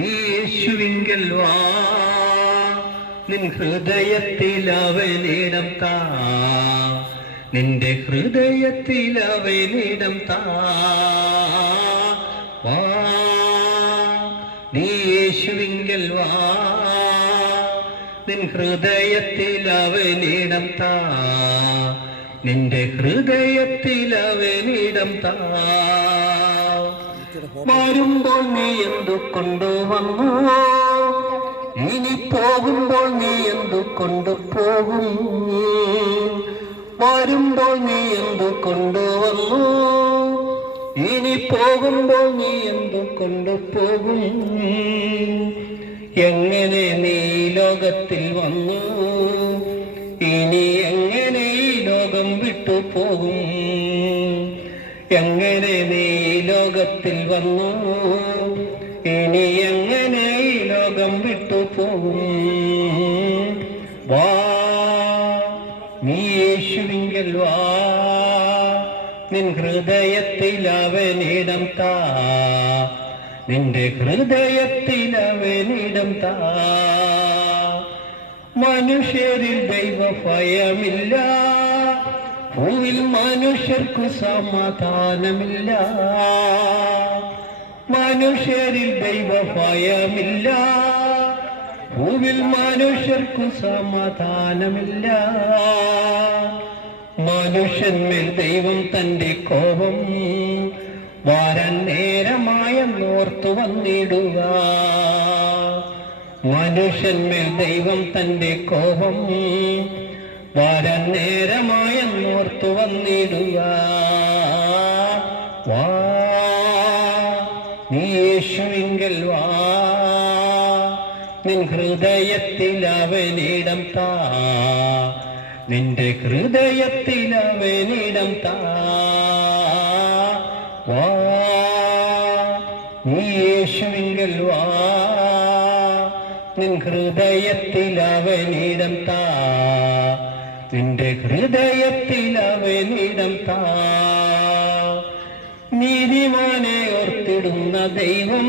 യേശുവിങ്കൽ വാ, നിൻ ഹൃദയത്തിൽ അവനിടം താ, നിന്റെ ഹൃദയത്തിൽ അവനിടം താ. വാ നീ യേശുവിങ്കൽ വാ, നിൻ ഹൃദയത്തിൽ അവനിടം താ, നിന്റെ ഹൃദയത്തിൽ അവനിടം താ. വരുമ്പോൾ നീ എന്തു കൊണ്ടുവന്നു, ഇനി പോകുമ്പോൾ നീ എന്തു കൊണ്ടുപോകും. വരുമ്പോൾ നീ എന്തു കൊണ്ടുവന്നു, ഇനി പോകുമ്പോൾ നീ എന്തു കൊണ്ടുപോകും. എങ്ങനെ നീ ലോകത്തിൽ വന്നു, ഇനി എങ്ങനെ ഈ ലോകം വിട്ടുപോകും. എങ്ങനെ നീ ലോകത്തിൽ വന്നു, ഇനി എങ്ങനെ ഈ ലോകം വിട്ടുപോകും. വാ നീ യേശുവിങ്കൽ വാ, നിൻ ഹൃദയത്തിൽ അവനിടം താ, നിന്റെ ഹൃദയത്തിൽ അവനിടം താ. മനുഷ്യരിൽ ദൈവഭയമില്ല, ഭൂവിൽ മനുഷ്യർക്കു സമാധാനമില്ല. മനുഷ്യരിൽ ദൈവഭയമില്ല, ഭൂവിൽ മനുഷ്യർക്കു സമാധാനമില്ല. മനുഷ്യന്മേൽ ദൈവം തന്റെ കോപം വരാൻ നേരമായെന്നോർത്തു വന്നിടുക. മനുഷ്യന്മേൽ ദൈവം തന്റെ കോപം വരാൻ നേരമായെന്നോർത്തു വന്നിടുക. വാ നീ യേശുവിങ്കൽ വാ, നിൻ ഹൃദയത്തിൽ അവനിടം താ, നിന്റെ ഹൃദയത്തിൽ അവനിടം താ. വാ നീ യേശുവിങ്കൽ വാ, നിൻ ഹൃദയത്തിൽ അവനിടം താ, നിന്റെ ഹൃദയത്തിൽ അവനിടം താ. നീതിമാനെ ഓർത്തിടുന്ന ദൈവം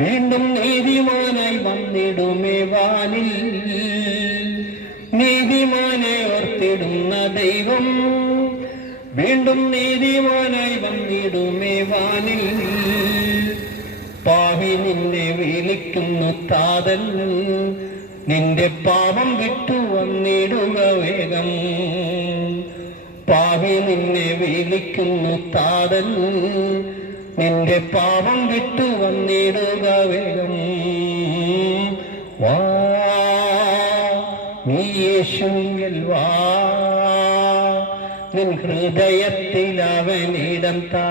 വീണ്ടും നീതിമാനായി വന്നിടുമേ വാനിൽ. നീതിമാനെ ഓർത്തിടുന്ന ദൈവം വീണ്ടും നീതിമാനായി വന്നിടുമേ വാനിൽ. പാവി നിന്നെ വിളിക്കുന്നു താതൻ, നിന്റെ പാപം വിട്ടു വന്നിടുക വേഗം. പാവി നിന്നെ വിളിക്കുന്നു താതൻ, നിന്റെ പാപം വിട്ടു വന്നിടുക വേഗം. വാ നീ യേശുവിങ്കൽ വാ, നിൻ ഹൃദയത്തിൽ അവനിടം താ,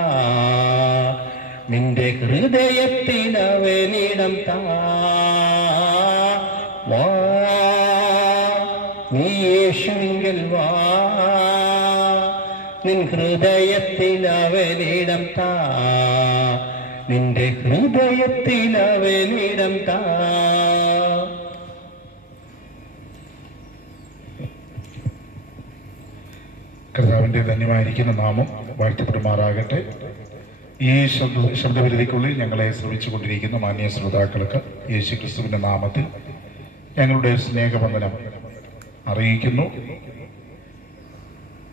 നിന്റെ ഹൃദയത്തിൽ അവനിടം താ. വാ നീ യേശുവിങ്കൽ വാ, നിൻ ഹൃദയത്തിൽ അവനിടം താ, നിന്റെ ഹൃദയത്തിൽ അവനിടം താ. കർത്താവിന്റെ ധന്യമായിരിക്കുന്ന നാമം വാഴ്ത്തപ്പെടുമാറാകട്ടെ. ഈ ശബ്ദപരിധിക്കുള്ളിൽ ഞങ്ങളെ ശ്രമിച്ചു കൊണ്ടിരിക്കുന്ന മാന്യ ശ്രോതാക്കൾക്ക് യേശു ക്രിസ്തുവിന്റെ നാമത്തിൽ ഞങ്ങളുടെ സ്നേഹവന്ദനം അറിയിക്കുന്നു.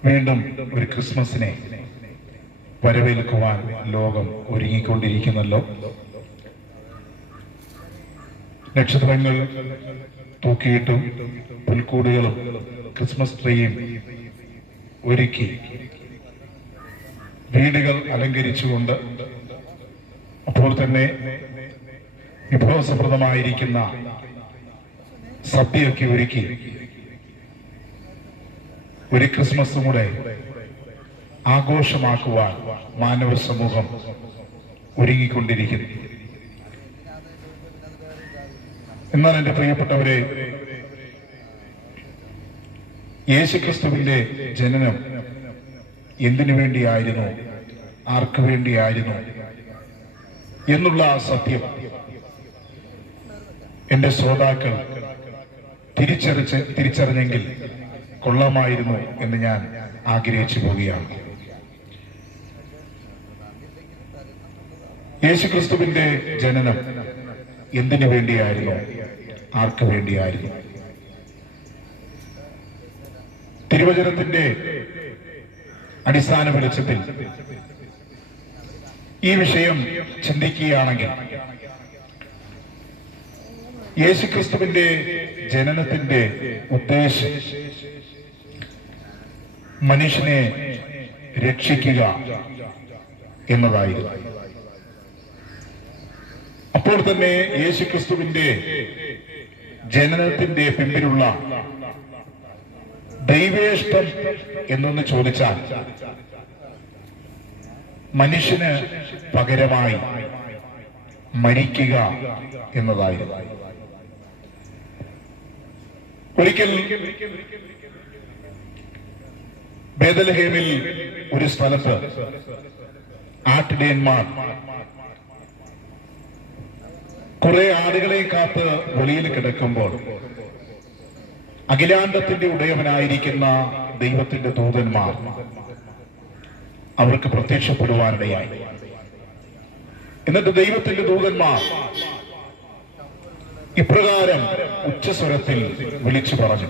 വീണ്ടും ഒരു ക്രിസ്മസിനെ വരവേൽക്കുവാൻ ലോകം ഒരുങ്ങിക്കൊണ്ടിരിക്കുന്നല്ലോ. നക്ഷത്രങ്ങൾ തൂക്കിയിട്ടും പുൽക്കൂടുകളും ക്രിസ്മസ് ട്രീയും ഒരുക്കി വീടുകൾ അലങ്കരിച്ചുകൊണ്ട്, അപ്പോൾ തന്നെ വിഭവസമൃദ്ധമായിരിക്കുന്ന സദ്യയൊക്കെ ഒരുക്കി ഒരു ക്രിസ്മസും കൂടെ ആഘോഷമാക്കുവാൻ മാനവ സമൂഹം ഒരുങ്ങിക്കൊണ്ടിരിക്കുന്നു. എന്നാൽ എൻ്റെ പ്രിയപ്പെട്ടവരെ, യേശുക്രിസ്തുവിന്റെ ജനനം എന്തിനു വേണ്ടിയായിരുന്നു, ആർക്കു വേണ്ടിയായിരുന്നു എന്നുള്ള ആ സത്യം എൻ്റെ ശ്രോതാക്കൾ തിരിച്ചറിഞ്ഞെങ്കിൽ കൊള്ളാമായിരുന്നു എന്ന് ഞാൻ ആഗ്രഹിച്ചു പോവുകയാണ്. യേശുക്രിസ്തുവിന്റെ ജനനം എന്തിനു വേണ്ടിയായിരുന്നു? ആർക്ക് വേണ്ടിയായിരുന്നു? തിരുവചനത്തിന്റെ അടിസ്ഥാന വെളിച്ചത്തിൽ ഈ വിഷയം ചിന്തിക്കുകയാണെങ്കിൽ യേശുക്രിസ്തുവിന്റെ ജനനത്തിന്റെ ഉദ്ദേശം മനുഷ്യനെ രക്ഷിക്കുക എന്നതായിരുന്നു. അപ്പോൾ തന്നെ യേശുക്രിസ്തുവിന്റെ ജനനത്തിന്റെ പിന്നിലുള്ള ദൈവേഷ്ടം എന്നൊന്ന് ചോദിച്ചാൽ മനുഷ്യന് പകരമായി മരിക്കുക എന്നതായിരുന്നു. ഒരിക്കൽ ബേദലഹേമിൽ ഒരു സ്ഥലത്ത് ആട്ടിടയന്മാർ കുറെ ആടുകളെ കാത്ത് വെളിയിൽ കിടക്കുമ്പോൾ അഖിലാണ്ടത്തിന്റെ ഉടയവനായിരിക്കുന്ന ദൈവത്തിന്റെ ദൂതന്മാർ അവർക്ക് പ്രത്യക്ഷപ്പെടുവാനിടയായി. എന്നിട്ട് ദൈവത്തിന്റെ ദൂതന്മാർ ഇപ്രകാരം ഉച്ചസ്വരത്തിൽ വിളിച്ചു പറഞ്ഞു.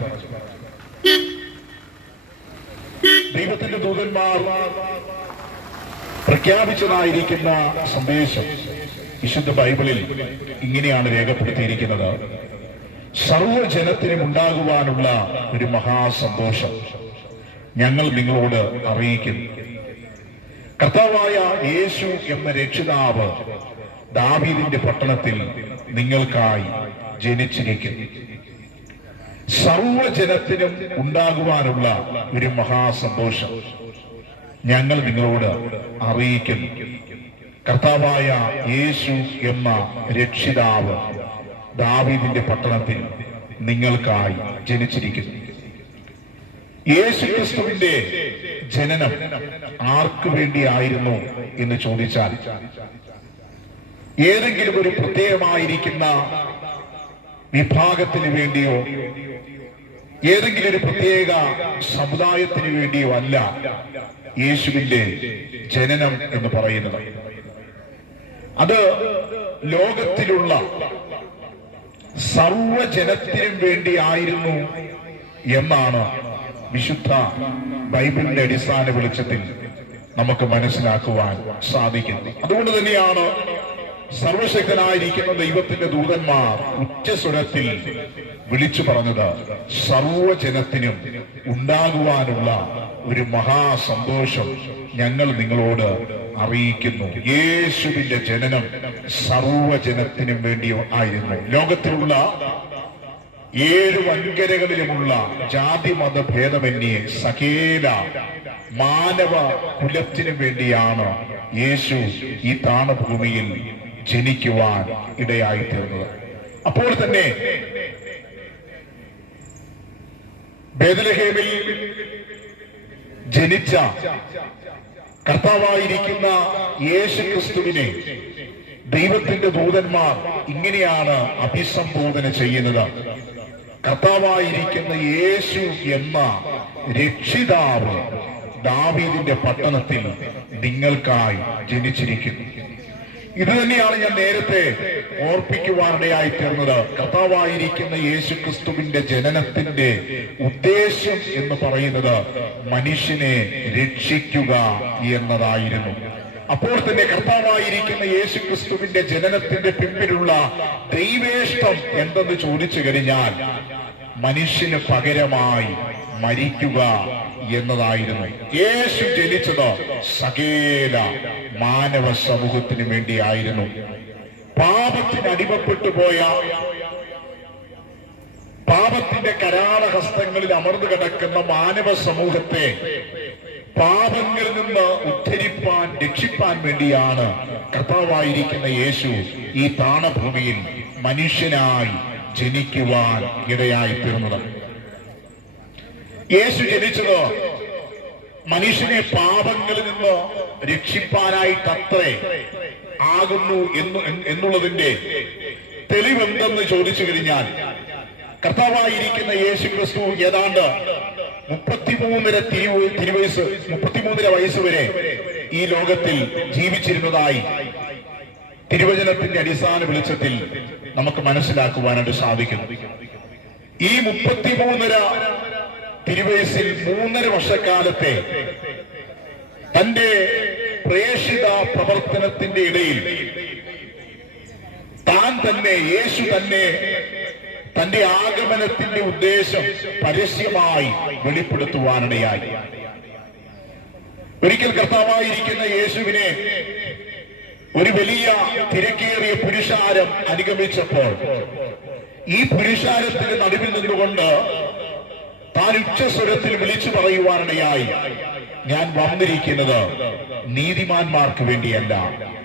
ദൈവത്തിന്റെ ദൂതന്മാർ പ്രഖ്യാപിച്ചതായിരിക്കുന്ന സന്ദേശം വിശുദ്ധ ബൈബിളിൽ ഇങ്ങനെയാണ് രേഖപ്പെടുത്തിയിരിക്കുന്നത്: സർവ്വജനത്തിനും ഉണ്ടാകുവാനുള്ള ഒരു മഹാസന്തോഷം ഞങ്ങൾ നിങ്ങളോട് അറിയിക്കുന്നു. കർത്താവായ യേശു എന്ന രക്ഷിതാവ് ദാവീദിന്റെ പട്ടണത്തിൽ നിങ്ങൾക്കായി ജനിച്ചിരിക്കുന്നു. സർവ്വജനത്തിനും ഉണ്ടാകുവാനുള്ള ഒരു മഹാസന്തോഷം ഞങ്ങൾ നിങ്ങളോട് അറിയിക്കുന്നു. കർത്താവായ യേശു എന്ന രക്ഷിതാവ് ദാവീദിന്റെ പട്ടണത്തിൽ നിങ്ങൾക്കായി ജനിച്ചിരിക്കുന്നു. യേശുക്രിസ്തുവിന്റെ ജനനം ആർക്കു വേണ്ടിയായിരുന്നു എന്ന് ചോദിച്ചാൽ ഏതെങ്കിലും ഒരു പ്രത്യേകമായിരിക്കുന്ന വിഭാഗത്തിന് വേണ്ടിയോ ഏതെങ്കിലും ഒരു പ്രത്യേക സമുദായത്തിന് വേണ്ടിയോ അല്ല യേശുവിന്റെ ജനനം എന്ന് പറയുന്നത്. അത് ലോകത്തിലുള്ള സർവ്വജനത്തിനും വേണ്ടിയായിരുന്നു എന്നാണ് വിശുദ്ധ ബൈബിളിന്റെ അടിസ്ഥാന വെളിച്ചത്തിൽ നമുക്ക് മനസ്സിലാക്കുവാൻ സാധിക്കുന്നത്. അതുകൊണ്ട് തന്നെയാണ് സർവശക്തനായിരിക്കുന്ന ദൈവത്തിന്റെ ദൂതന്മാർ ഉച്ചസ്വരത്തിൽ വിളിച്ചു പറഞ്ഞത് സർവ്വജനത്തിനും ഉണ്ടാകുവാനുള്ള ഒരു മഹാസന്തോഷം ഞങ്ങൾ നിങ്ങളോട് അറിയിക്കുന്നു. യേശുവിന്റെ ജനനം സർവ്വജനത്തിനും വേണ്ടി ആയിരുന്നു. ലോകത്തിലുള്ള 7 വൻകരകളിലുമുള്ള ജാതി മത ഭേദമന്യേ സകല മാനവ കുലത്തിനു വേണ്ടിയാണ് യേശു ഈ താണഭൂമിയിൽ ജനിക്കുവാൻ ഇടയായി തീർന്നത്. അപ്പോൾ തന്നെ ബേത്ലഹേമിൽ ജനിച്ച കർത്താവായിരിക്കുന്ന യേശുക്രിസ്തുവിനെ ദൈവത്തിന്റെ ദൂതന്മാർ ഇങ്ങനെയാണ് അഭിസംബോധന ചെയ്യുന്നത്: കർത്താവായിരിക്കുന്ന യേശു എന്ന രക്ഷിതാവ് ദാവീദിന്റെ പട്ടണത്തിൽ നിങ്ങൾക്കായി ജനിച്ചിരിക്കുന്നു. ഇത് തന്നെയാണ് ഞാൻ നേരത്തെ ഓർപ്പിക്കുവാനിടയായി തീർന്നത്. കർത്താവായിരിക്കുന്ന യേശുക്രിസ്തുവിന്റെ ജനനത്തിന്റെ ഉദ്ദേശം എന്ന് പറയുന്നത് മനുഷ്യനെ രക്ഷിക്കുക എന്നതായിരുന്നു. അപ്പോൾ തന്നെ കർത്താവായിരിക്കുന്ന യേശുക്രിസ്തുവിന്റെ ജനനത്തിന്റെ പിന്നിലുള്ള ദൈവേഷ്ടം എന്തെന്ന് ചോദിച്ചു കഴിഞ്ഞാൽ മനുഷ്യന് പകരമായി മരിക്കുക എന്നതായിരുന്നു. യേശു ജനിച്ചത് സകല മാനവ സമൂഹത്തിന് വേണ്ടിയായിരുന്നു. പാപത്തിന് അടിമപ്പെട്ടു പോയ, പാപത്തിന്റെ കരാളഹസ്തങ്ങളിൽ അമർന്നു കിടക്കുന്ന മാനവ സമൂഹത്തെ പാപങ്ങളിൽ നിന്ന് ഉദ്ധരിപ്പാൻ, രക്ഷിപ്പാൻ വേണ്ടിയാണ് കർത്താവായിരിക്കുന്ന യേശു ഈ താണഭൂമിയിൽ മനുഷ്യനായി ജനിക്കുവാൻ ഇടയായി തീർന്നത്. യേശു ജനിച്ചത് മനുഷ്യനെ പാപങ്ങളിൽ നിന്ന് രക്ഷിപ്പാനായിട്ടത്രേ ആകുന്നു എന്നുള്ളതിന്റെ തെളിവെന്തെന്ന് ചോദിച്ചു കഴിഞ്ഞാൽ കർത്താവായിരിക്കുന്ന യേശു ക്രിസ്തു ഏതാണ്ട് 33 വയസ്സ് വരെ ഈ ലോകത്തിൽ ജീവിച്ചിരുന്നതായി തിരുവചനത്തിന്റെ അടിസ്ഥാന വെളിച്ചത്തിൽ നമുക്ക് മനസ്സിലാക്കുവാനായിട്ട് സാധിക്കുന്നു. ഈ 33 തിരുവയസ്സിൽ 3.5 വർഷക്കാലത്തെ തന്റെ പ്രേക്ഷിത പ്രവർത്തനത്തിന്റെ ഇടയിൽ താൻ തന്നെ, യേശു തന്നെ തന്റെ ആഗമനത്തിന്റെ ഉദ്ദേശം പരസ്യമായി വെളിപ്പെടുത്തുവാനിടയായി. ഒരിക്കൽ കർത്താവായിരിക്കുന്ന യേശുവിനെ ഒരു വലിയ തിരക്കേറിയ പുരുഷാരം അനുഗമിച്ചപ്പോൾ ഈ പുരുഷാരത്തിന്റെ നടുവിൽ നിന്നുകൊണ്ട് താൻ ഉച്ചസ്വരത്തിൽ വിളിച്ചു പറയുവാനിടയായി, ഞാൻ വന്നിരിക്കുന്നത് നീതിമാന്മാർക്ക് വേണ്ടിയല്ല,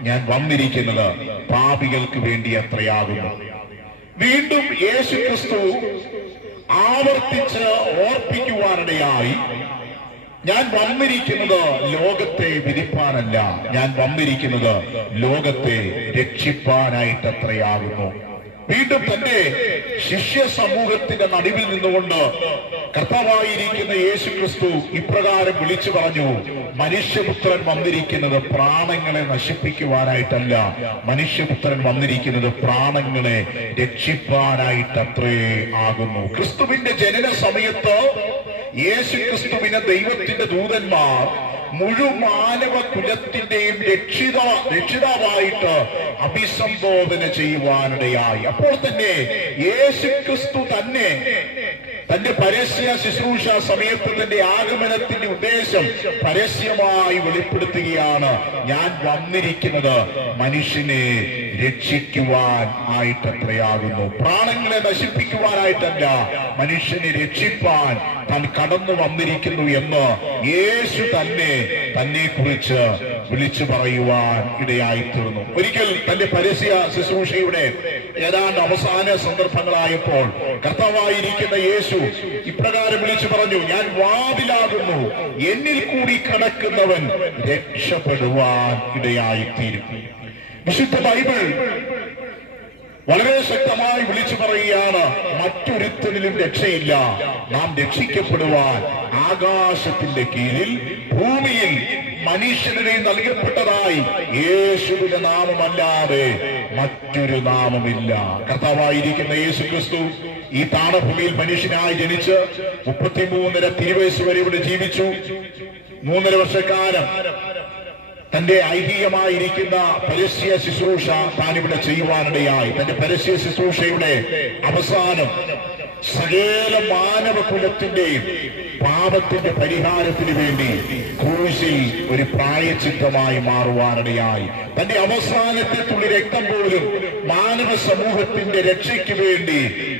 ഞാൻ വന്നിരിക്കുന്നത് പാപികൾക്ക് വേണ്ടി അത്രയാകുന്നു. വീണ്ടും യേശു ക്രിസ്തു ആവർത്തിച്ച് ഓർപ്പിക്കുവാനിടയായി, ഞാൻ വന്നിരിക്കുന്നത് ലോകത്തെ വിധിപ്പാനല്ല, ഞാൻ വന്നിരിക്കുന്നത് ലോകത്തെ രക്ഷിപ്പാനായിട്ടത്രയാകുന്നു. വീണ്ടും തന്റെ ശിഷ്യ സമൂഹത്തിന്റെ നടുവിൽ നിന്നുകൊണ്ട് കർത്താവായിരിക്കുന്ന യേശു ക്രിസ്തു ഇപ്രകാരം വിളിച്ചു പറഞ്ഞു, മനുഷ്യപുത്രൻ വന്നിരിക്കുന്നത് പ്രാണങ്ങളെ നശിപ്പിക്കുവാനായിട്ടല്ല, മനുഷ്യപുത്രൻ വന്നിരിക്കുന്നത് പ്രാണങ്ങളെ രക്ഷിപ്പാനായിട്ടത്രേ ആകുന്നു. ക്രിസ്തുവിന്റെ ജനന സമയത്ത് യേശു ക്രിസ്തുവിനെ ദൈവത്തിന്റെ ദൂതന്മാർ മുഴുമാനവ കുലത്തിന്റെയും രക്ഷിതാവായിട്ട് അഭിസംബോധന ചെയ്യുവാനിടയായി. അപ്പോൾ തന്നെ യേശു ക്രിസ്തു തന്നെ തന്റെ പരസ്യ ശുശ്രൂഷ സമയത്ത് തന്റെ ആഗമനത്തിന്റെ ഉദ്ദേശം പരസ്യമായി വെളിപ്പെടുത്തുകയാണ്. ഞാൻ വന്നിരിക്കുന്നത് മനുഷ്യനെ രക്ഷിക്കുവാൻ ആയിട്ടത്രയാകുന്നു, പ്രാണങ്ങളെ നശിപ്പിക്കുവാനായിട്ടല്ല, മനുഷ്യനെ രക്ഷിപ്പാൻ താൻ കടന്നു വന്നിരിക്കുന്നു എന്ന് യേശു തന്നെ കുറിച്ച് വിളിച്ചു പറയുവാൻ ഇടയായിത്തീർന്നു. ഒരിക്കൽ തന്റെ പരസ്യ ശുശ്രൂഷയുടെ ഏതാണ്ട് അവസാന സന്ദർഭങ്ങളായപ്പോൾ കർത്താവായിരിക്കുന്ന യേശു ഇപ്രകാരം വിളിച്ചു പറഞ്ഞു, ഞാൻ വാതിലാകുന്നു, എന്നിൽ കൂടി കടക്കുന്നവൻ രക്ഷപ്പെടുവാൻ ഇടയായിത്തീരും. വിശുദ്ധ ബൈബിൾ വളരെ ശക്തമായി വിളിച്ചു പറയുകയാണ്, മറ്റൊരുത്തനിലും രക്ഷയില്ല, നാം രക്ഷിക്കപ്പെടുവാൻ ആകാശത്തിന്റെ കീഴിൽ ഭൂമിയിൽ മനുഷ്യനെ നൽകപ്പെട്ടതായി യേശുവിന്റെ നാമമല്ലാതെ മറ്റൊരു നാമമില്ല. കർത്താവായിരിക്കുന്ന യേശു ക്രിസ്തു ഈ താണഭൂമിയിൽ മനുഷ്യനായി ജനിച്ച് 33.5 തിരുവയസ്സ് വരെ ഇവിടെ ജീവിച്ചു. 3.5 വർഷക്കാലം തന്റെ ഐഹികമായിരിക്കുന്ന പരസ്യ ശുശ്രൂഷ താൻ ഇവിടെ ചെയ്യുവാനിടയായി. തന്റെ പരസ്യ ശുശ്രൂഷയുടെ അവസാനം സകല മാനവകുലത്തിന്റെയും പാപത്തിന്റെ പരിഹാരത്തിന് വേണ്ടി ക്രൂശിൽ ഒരു പ്രായശ്ചിത്തമായി മാറുവാനിടയായി. തന്റെ അവസാനത്തെ തുള്ളി രക്തം പോലും മാനവ സമൂഹത്തിന്റെ രക്ഷയ്ക്ക് വേണ്ടി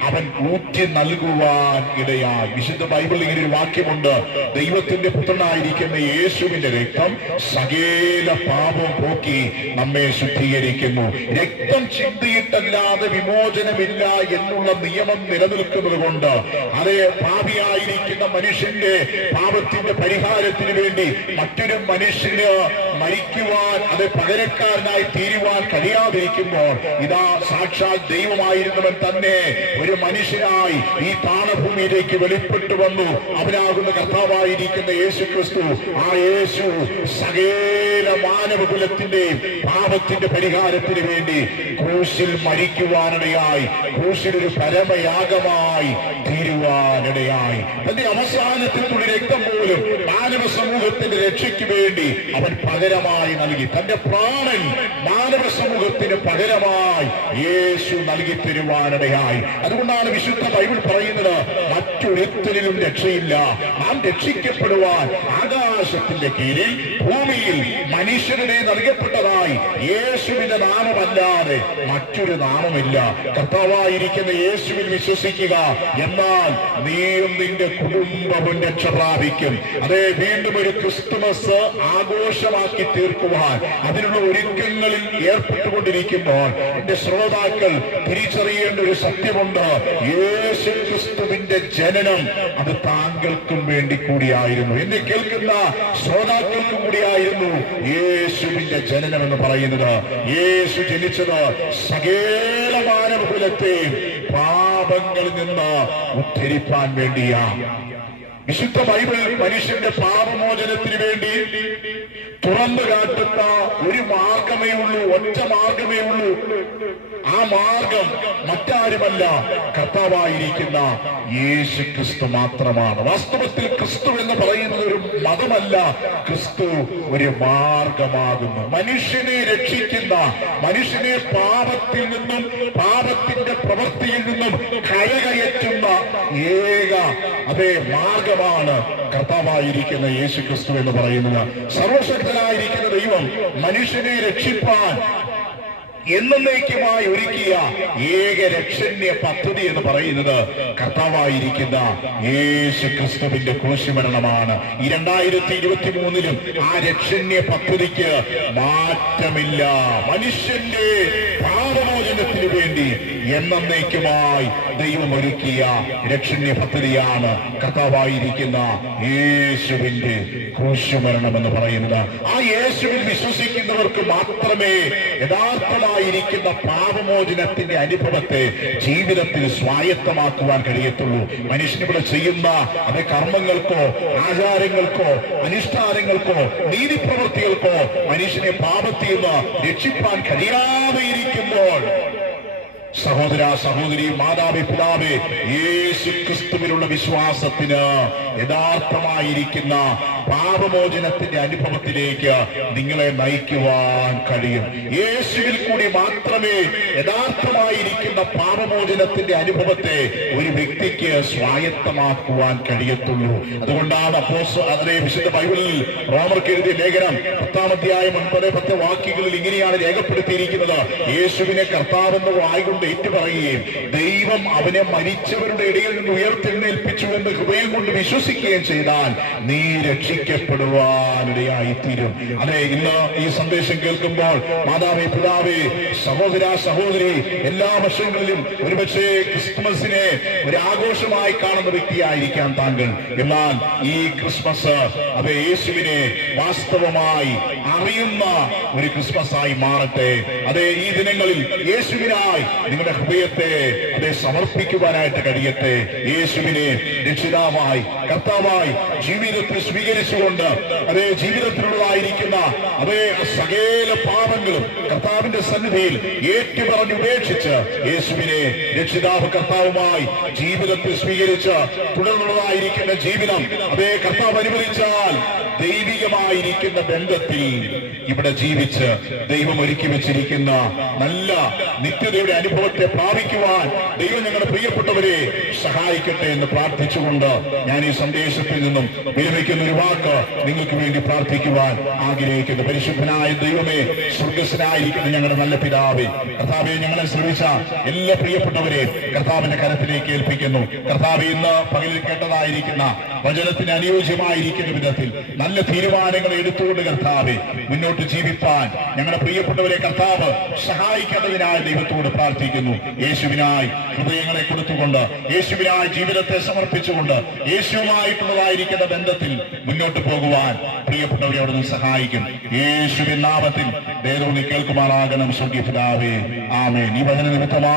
അവൻ ഊറ്റി നൽകുവാൻ ഇടയായി. വിശുദ്ധ ബൈബിളിൽ ഇങ്ങനെ ഒരു വാക്യമുണ്ട്, ദൈവത്തിന്റെ പുത്രനായിരിക്കുന്ന യേശുവിന്റെ രക്തം സകല പാപവും പോക്കി നമ്മെ ശുദ്ധീകരിക്കുന്നു. രക്തം ചിന്തിയിട്ടല്ലാതെ വിമോചനമില്ല എന്നുള്ള നിയമം നിലനിൽക്കുന്നത് കൊണ്ട് അതേ പാപിയായിരിക്കുന്ന മനുഷ്യന്റെ പാപത്തിന്റെ പരിഹാരത്തിന് വേണ്ടി മറ്റൊരു മനുഷ്യന് മരിക്കുവാൻ, അത് പകരക്കാരനായി തീരുവാൻ കഴിയാതിരിക്കുമ്പോൾ ഇതാ സാക്ഷാൽ ദൈവമായിരുന്നവൻ തന്നെ ഒരു മനുഷ്യനായി ഈ താണഭൂമിയിലേക്ക് വെളിപ്പെട്ടു വന്നു. അവനാകുന്ന കർത്താവായിരിക്കുന്ന യേശു ക്രിസ്തു, ആ യേശു സകല മാനവകുലത്തിന്റെയും പാപത്തിന്റെ പരിഹാരത്തിന് വേണ്ടി ക്രൂശിൽ മരിക്കുവാനിടയായി, ക്രൂശിൽ ഒരു പരമയാഗമായി തീരുവാനിടയായി. തന്റെ അവസാനത്തിൽ തുള്ളി രക്തം പോലും മാനവ സമൂഹത്തിന്റെ രക്ഷയ്ക്ക് വേണ്ടി അവൻ പകരമായി നൽകി. തന്റെ പ്രാണൻ മാനവ സമൂഹത്തിന് പകരമായി യേശു നൽകി തരുവാനിടയായി. അതുകൊണ്ടാണ് വിശുദ്ധ ബൈബിൾ പറയുന്നത്, മറ്റൊരുത്തരിലും രക്ഷയില്ല, നാം രക്ഷിക്കപ്പെടുവാൻ ആകാശത്തിന്റെ കീഴിൽ ഭൂമിയിൽ മനുഷ്യരുടെ നൽകപ്പെട്ടതായി യേശുവിന്റെ നാമമല്ലാതെ മറ്റൊരു നാമമില്ല. കർത്താവായിരിക്കുന്ന യേശുവിൽ വിശ്വസിക്കുക, എന്നാൽ നീയും നിന്റെ കുടുംബവും രക്ഷ പ്രാപിക്കും. അതേ, വീണ്ടും ഒരു ക്രിസ്തുമസ് ആഘോഷമാക്കി തീർക്കുവാൻ അതിനുള്ള ഒരുക്കങ്ങളിൽ ഏർപ്പെട്ടുകൊണ്ടിരിക്കുമ്പോൾ എന്റെ ശ്രോതാക്കൾ തിരിച്ചറിയേണ്ട ഒരു സത്യമുണ്ട്. യേശു ക്രിസ്തുവിന്റെ ജനനം അത് താങ്കൾക്കും വേണ്ടി കൂടിയായിരുന്നു, എന്നെ കേൾക്കുന്ന ശ്രോതാക്കൾക്കും കൂടിയായിരുന്നു യേശുവിന്റെ ജനനം എന്ന് പറയുന്നത്. യേശു ജനിച്ചത് സകല മാനവകുലത്തെ പാപങ്ങളിൽ നിന്ന് ഉദ്ധരിപ്പാൻ വേണ്ടിയാ. വിശുദ്ധ ബൈബിൾ മനുഷ്യന്റെ പാപമോചനത്തിന് വേണ്ടി തുറന്നു കാട്ടുന്ന ഒരു മാർഗമേ ഉള്ളൂ, ഒറ്റ മാർഗമേ ഉള്ളൂ. ആ മാർഗം മറ്റാരുമല്ല, കർത്താവായിരിക്കുന്ന യേശു ക്രിസ്തു മാത്രമാണ്. വാസ്തവത്തിൽ ക്രിസ്തു എന്ന് പറയുന്നത് ഒരു മതമല്ല, ക്രിസ്തു ഒരു മാർഗമാകുന്നു. മനുഷ്യനെ രക്ഷിക്കുന്ന, മനുഷ്യനെ പാപത്തിൽ നിന്നും പാപത്തിന്റെ പ്രവൃത്തിയിൽ നിന്നും കരകയറ്റുന്ന ഏക മാർഗമാണ് കർത്താവായിരിക്കുന്ന യേശു ക്രിസ്തു എന്ന് പറയുന്നത്. സർവശക്തനായിരിക്കുന്ന ദൈവം മനുഷ്യനെ രക്ഷിപ്പാൻ എന്നേക്കുമായി ഒരുക്കിയ ഏക രക്ഷണ്യ പദ്ധതി എന്ന് പറയുന്നത് കർത്താവായിരിക്കുന്ന യേശു ക്രിസ്തുവിന്റെ ക്രൂശുമരണമാണ്. ഈ 2023 ആ രക്ഷണ്യ പദ്ധതിക്ക് മാറ്റമില്ല. മനുഷ്യന്റെ പാപമോചനത്തിന് വേണ്ടി എന്നേക്കുമായി ദൈവം ഒരുക്കിയ രക്ഷണ്യ പദ്ധതിയാണ് കർത്താവായിരിക്കുന്ന യേശുവിന്റെ ക്രൂശുമരണം എന്ന് പറയുന്നത്. ആ യേശുവിൽ വിശ്വസിക്കുന്നവർക്ക് മാത്രമേ യഥാർത്ഥമായിരിക്കുന്ന പാപമോചനത്തിന്റെ അനുഭവത്തെ ജീവിതത്തിൽ സ്വായത്തമാക്കുവാൻ കഴിയത്തുള്ളൂ. മനുഷ്യനിവിടെ ചെയ്യുന്ന അത് കർമ്മങ്ങൾക്കോ ആചാരങ്ങൾക്കോ അനുഷ്ഠാനങ്ങൾക്കോ നീതിപ്രവൃത്തികൾക്കോ മനുഷ്യനെ പാപത്തിൽ നിന്ന് രക്ഷിപ്പാൻ കഴിയാതെ ഇരിക്കുമ്പോൾ, സഹോദര സഹോദരി, മാതാവേ പിതാവേ, യേശു ക്രിസ്തുവിലുള്ള വിശ്വാസത്തിന് യഥാർത്ഥമായിരിക്കുന്ന പാപമോചനത്തിന്റെ അനുഭവത്തിലേക്ക് നിങ്ങളെ നയിക്കുവാൻ കഴിയും. യേശുവിൽ കൂടി മാത്രമേ യഥാർത്ഥമായിരിക്കുന്ന പാപമോചനത്തിന്റെ അനുഭവത്തെ ഒരു വ്യക്തിക്ക് സ്വായത്തമാക്കുവാൻ കഴിയത്തുള്ളൂ. അതുകൊണ്ടാണ് അതിനെ വിശുദ്ധ ബൈബിളിൽ റോമർക്ക് എഴുതിയ ലേഖനം 10-ാം അധ്യായം 9-10 വാക്യങ്ങളിൽ ഇങ്ങനെയാണ് രേഖപ്പെടുത്തിയിരിക്കുന്നത്: യേശുവിനെ കർത്താവെന്ന് വായ്കൊണ്ട് ഏറ്റുപറയുകയും ദൈവം അവനെ മരിച്ചവരുടെ ഇടയിൽ നിന്ന് ഉയർത്തെഴുന്നേൽപ്പിച്ചു എന്ന് ഹൃദയം കൊണ്ട് വിശ്വസിക്കുകയും ചെയ്താൽ നീ രക്ഷിക്കപ്പെടുവാനിടയായിത്തീരും. അതെ, ഇന്ന് ഈ സന്ദേശം കേൾക്കുമ്പോൾ മാതാവേ പിതാവേ സഹോദര സഹോദരി, എല്ലാ വർഷങ്ങളിലും ഒരുപക്ഷെ ക്രിസ്മസിനെ ഒരു ആഘോഷമായി കാണുന്ന വ്യക്തിയായിരിക്കാം താങ്കൾ. എന്നാൽ ഈ ക്രിസ്മസ് അത് യേശുവിനെ വാസ്തവമായി അറിയുന്ന ഒരു ക്രിസ്മസ് ആയി മാറട്ടെ. അതെ, ഈ ദിനങ്ങളിൽ യേശുവിനായി നിങ്ങളുടെ ഹൃദയത്തെ സമർപ്പിക്കുവാനായിട്ട് കഴിയട്ടെ. യേശുവിനെ രക്ഷിതാവായി കർത്താവായി ജീവിതത്തിൽ സ്വീകരിച്ചുകൊണ്ട് ജീവിതത്തിലുള്ളതായിരിക്കുന്ന സകല പാപങ്ങളും കർത്താവിന്റെ സന്നിധിയിൽ ഏറ്റുപറഞ്ഞ് ഉപേക്ഷിച്ച് യേശുവിനെ രക്ഷിതാവ് കർത്താവുമായി ജീവിതത്തിൽ സ്വീകരിച്ച് തുടർന്നുള്ളതായിരിക്കുന്ന ജീവിതം കർത്താവ് അനുവദിച്ചാൽ ദൈവികമായിരിക്കുന്ന ബന്ധത്തിൽ ഇവിടെ ജീവിച്ച് ദൈവം ഒരുക്കി വെച്ചിരിക്കുന്ന നല്ല നിത്യതയുടെ അനുഭവത്തെ പ്രാപിക്കുവാൻ ദൈവം ഞങ്ങളുടെ പ്രിയപ്പെട്ടവരെ സഹായിക്കട്ടെ എന്ന് പ്രാർത്ഥിച്ചുകൊണ്ട് ഞാൻ ഈ സന്ദേശത്തിൽ നിന്നും വിരമിക്കുന്ന ഒരു വാക്ക് നിങ്ങൾക്ക് വേണ്ടി പ്രാർത്ഥിക്കുവാൻ ആഗ്രഹിക്കുന്നു. പരിശുദ്ധനായ ദൈവമേ, സ്വർഗസ്വനായിരിക്കുന്ന ഞങ്ങളുടെ നല്ല പിതാവേ, കർത്താവെ, ഞങ്ങളെ ശ്രമിച്ച എല്ലാ പ്രിയപ്പെട്ടവരെ കർത്താവിന്റെ കരത്തിലേക്ക് ഏൽപ്പിക്കുന്നു. കർത്താവെ, ഇന്ന് പകലിൽ കേട്ടതായിരിക്കുന്ന വചനത്തിന് അനുയോജ്യമായിരിക്കുന്ന വിധത്തിൽ നല്ല തീരുമാനങ്ങൾ എടുത്തുകൊണ്ട് കർത്താവെ മുന്നോട്ട് ജീവിപ്പാൻ ഞങ്ങളുടെ പ്രിയപ്പെട്ടവരെ കർത്താവ് സഹായിക്കേണ്ടതിനായി ദൈവത്തോട് പ്രാർത്ഥിക്കുന്നു. യേശുവിനായി ഹൃദയങ്ങളെ കൊടുത്തുകൊണ്ട്, യേശുവിനായി ജീവിതത്തെ സമർപ്പിച്ചുകൊണ്ട്, യേശുവുമായിട്ടുള്ളതായിരിക്കുന്ന ബന്ധത്തിൽ മുന്നോട്ട് പോകുവാൻ പ്രിയപ്പെട്ടവരെ അവിടുന്ന് സഹായിക്കും. യേശുവിൻ നാമത്തിൽ ദൈവം കേൾക്കുമാറാകണം. സ്വർഗീയ പിതാവേ, ആമേൻ. ഈ വചന നിമിത്തമായി